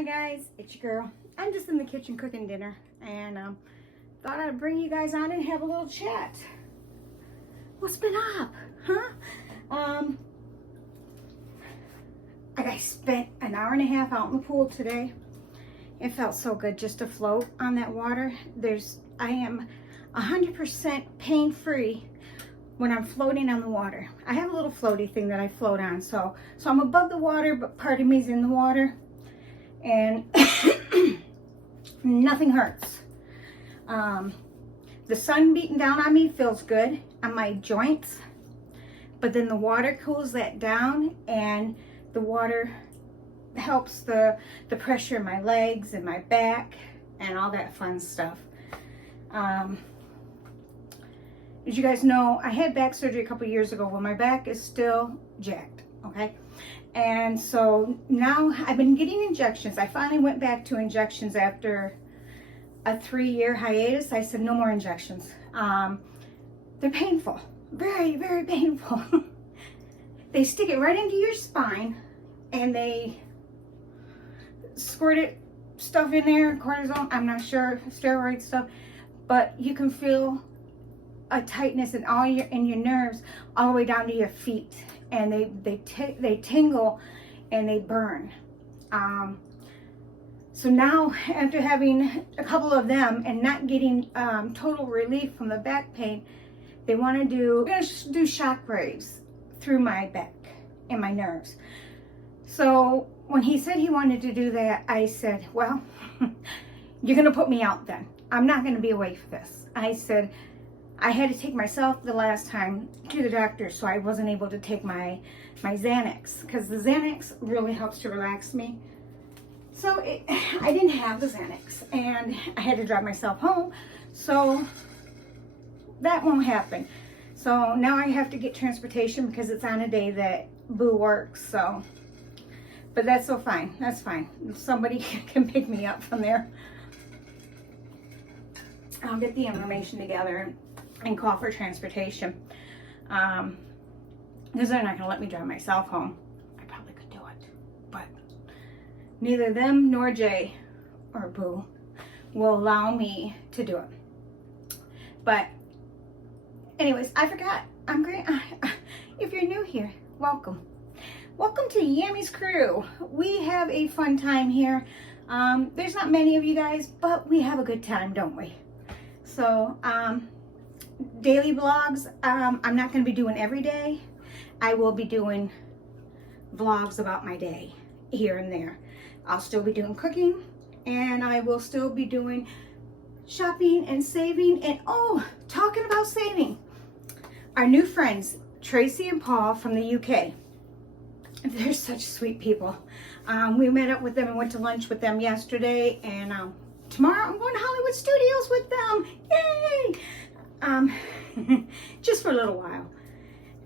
Hi guys, it's your girl. I'm just in the kitchen cooking dinner and thought I'd bring you guys on and have a little chat. What's been up, huh? I spent an hour and a half out in the pool today. It felt so good just to float on that water. I am 100% pain-free when I'm floating on the water. I have a little floaty thing that I float on, so I'm above the water, but part of me's in the water, and nothing hurts. The sun beating down on me feels good on my joints, but then the water cools that down, and the water helps the pressure in my legs and my back and all that fun stuff. As you guys know, I had back surgery a couple years ago. Well, my back is still jacked, okay? And so now I've been getting injections. I finally went back to injections after a 3-year hiatus. I said, no more injections. They're painful, very, very painful. They stick it right into your spine and they squirt stuff in there, cortisone, I'm not sure, steroid stuff, but you can feel a tightness in your nerves all the way down to your feet, and they tingle and they burn. So now, after having a couple of them and not getting total relief from the back pain, we're gonna do shock waves through my back and my nerves. So when he said he wanted to do that, I said, well, you're gonna put me out then. I'm not gonna be away for this. I said, I had to take myself the last time to the doctor, so I wasn't able to take my Xanax, because the Xanax really helps to relax me. So I didn't have the Xanax, and I had to drive myself home, so that won't happen. So now I have to get transportation because it's on a day that Boo works, so. But that's so fine, that's fine. Somebody can pick me up from there. I'll get the information together and call for transportation, because they're not going to let me drive myself home. I probably could do it, but neither them nor Jay or Boo will allow me to do it. But anyways, I forgot. I'm great. If you're new here, welcome. Welcome to Yammy's crew. We have a fun time here. There's not many of you guys, but we have a good time, don't we? So, daily vlogs, I'm not going to be doing every day. I will be doing vlogs about my day here and there. I'll still be doing cooking, and I will still be doing shopping and saving. And oh, talking about saving, our new friends, Tracy and Paul from the UK. They're such sweet people. We met up with them and went to lunch with them yesterday, and tomorrow I'm going to Hollywood Studios with them. Yay! Just for a little while.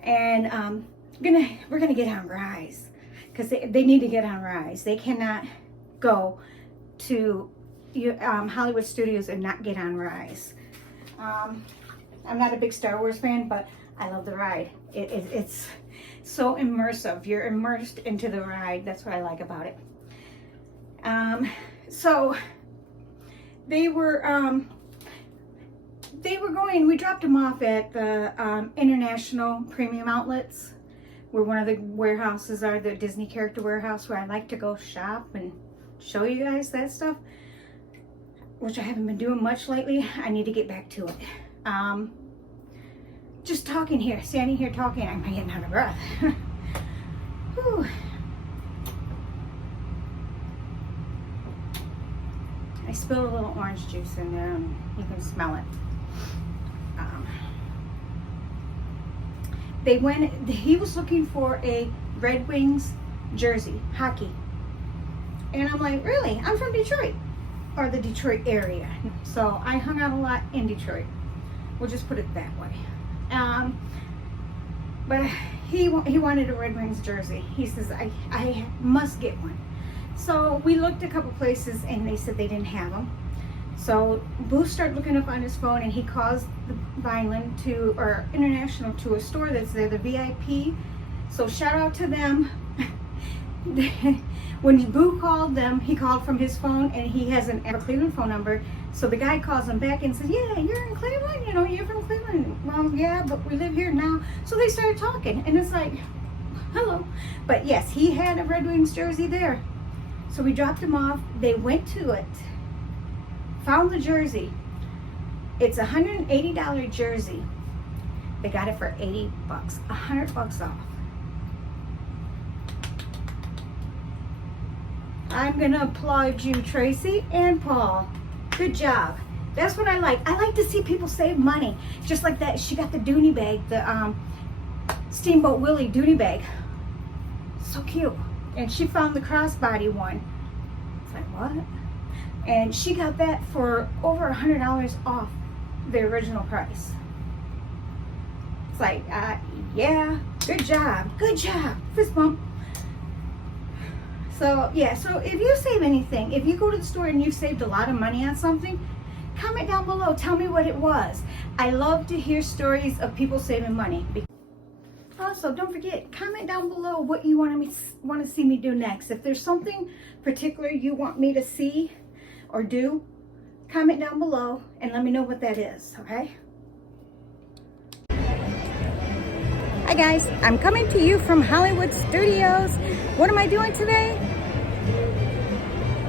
And we're gonna get on Rise, because they need to get on Rise. They cannot go to Hollywood Studios and not get on Rise. I'm not a big Star Wars fan, but I love the ride. It's so immersive. You're immersed into the ride. That's what I like about it. So they were going, we dropped them off at the International Premium Outlets, where one of the warehouses are, the Disney character warehouse, where I like to go shop and show you guys that stuff, which I haven't been doing much lately. I need to get back to it. Just talking here, standing here talking, I'm getting out of breath. Whew. I spilled a little orange juice in there, and you can smell it. He was looking for a Red Wings jersey, hockey. And I'm like, really? I'm from Detroit, or the Detroit area. So I hung out a lot in Detroit. We'll just put it that way. But he wanted a Red Wings jersey. He says, I must get one. So we looked a couple places, and they said they didn't have them. So Boo started looking up on his phone, and he calls the Vineland or International to a store that's there, the VIP. So shout out to them. When Boo called them, he called from his phone, and he has a Cleveland phone number. So the guy calls him back and says, yeah, you're in Cleveland, you know, you're from Cleveland. Well, yeah, but we live here now. So they started talking, and it's like, hello. But yes, he had a Red Wings jersey there. So we dropped him off. They went to it, found the jersey. It's a $180 jersey. They got it for 80 bucks, $100 off. I'm gonna applaud you, Tracy and Paul. Good job. That's what I like. I like to see people save money. Just like that, she got the Dooney bag, the Steamboat Willie Dooney bag. So cute. And she found the crossbody one. It's like, what? And she got that for over $100 off the original price. It's like, yeah, good job. Good job. Fist bump. So, yeah, so if you save anything, if you go to the store and you've saved a lot of money on something, comment down below. Tell me what it was. I love to hear stories of people saving money. Also, don't forget, comment down below what you want to see me do next. If there's something particular you want me to see or do, comment down below and let me know what that is, okay? Hi guys, I'm coming to you from Hollywood Studios. What am I doing today?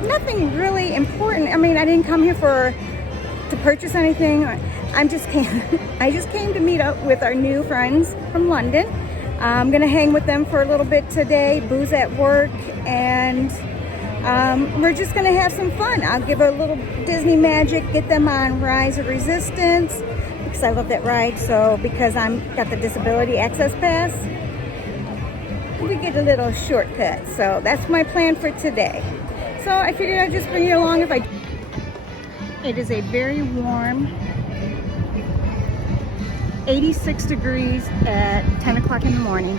Nothing really important. I mean, I didn't come here to purchase anything. I just came to meet up with our new friends from London. I'm gonna hang with them for a little bit today. Boo's at work, and we're just gonna have some fun. I'll give a little Disney magic, get them on Rise of Resistance, because I love that ride. So because I'm got the disability access pass, we get a little shortcut. So that's my plan for today. So I figured I'd just bring you along if I. It is a very warm 86 degrees at 10 o'clock in the morning,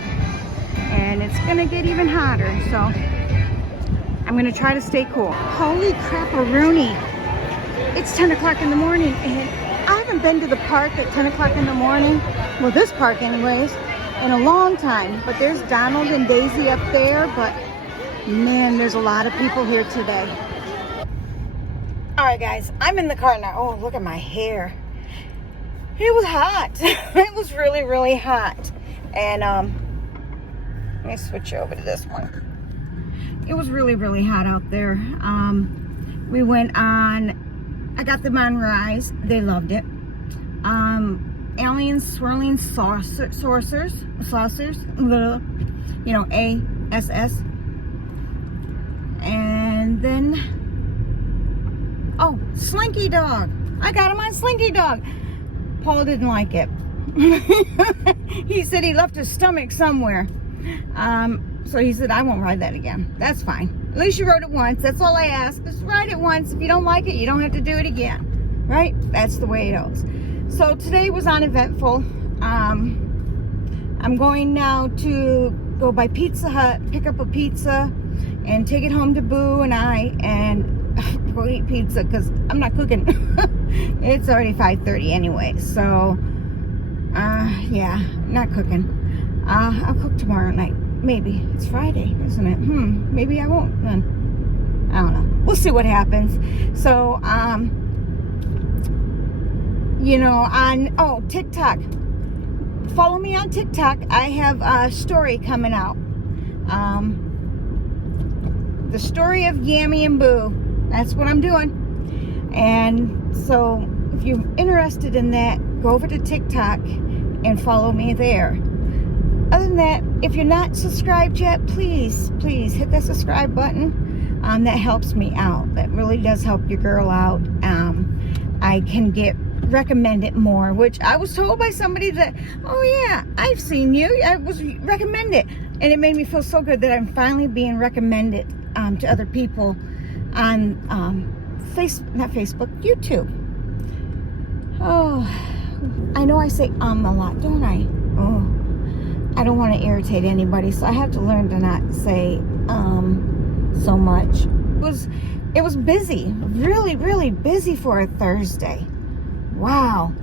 and it's gonna get even hotter, so I'm gonna try to stay cool. Holy crap-a-rooney, it's 10 o'clock in the morning, and I haven't been to the park at 10 o'clock in the morning, well, this park anyways, in a long time. But there's Donald and Daisy up there, but man, there's a lot of people here today. All right guys, I'm in the car now. Oh, look at my hair. It was hot. It was really, really hot. And let me switch over to this one. It was really, really hot out there. We went on, I got them on Rise. They loved it. Alien swirling saucers, little, you know, ASS. And then, oh, Slinky Dog. I got him on Slinky Dog. Paul didn't like it. He said he left his stomach somewhere. So he said, I won't ride that again. That's fine. At least you rode it once. That's all I ask. Just ride it once. If you don't like it, you don't have to do it again. Right? That's the way it goes. So today was uneventful. I'm going now to go by Pizza Hut, pick up a pizza, and take it home to Boo and I, and go eat pizza because I'm not cooking. It's already 5:30 anyway, so yeah, not cooking. I'll cook tomorrow night. Maybe. It's Friday, isn't it? Maybe I won't then. I don't know. We'll see what happens. So you know, on TikTok, follow me on TikTok. I have a story coming out. The story of Yammi and Boo. That's what I'm doing. And so if you're interested in that, go over to TikTok and follow me there. Other than that, if you're not subscribed yet, please hit that subscribe button. That helps me out. That really does help your girl out. I can get recommended more, which I was told by somebody that, oh yeah, I've seen you. I was recommended. And it made me feel so good that I'm finally being recommended to other people on YouTube. Oh, I know I say a lot, don't I? Oh, I don't want to irritate anybody, so I have to learn to not say so much. It was busy, really, really busy for a Thursday. Wow.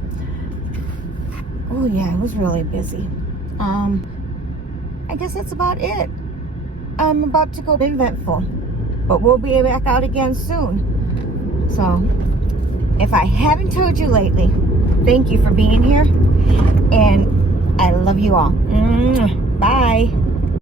Oh yeah, it was really busy. I guess that's about it. I'm about to go eventful. But we'll be back out again soon. So, if I haven't told you lately, thank you for being here. And I love you all. Bye.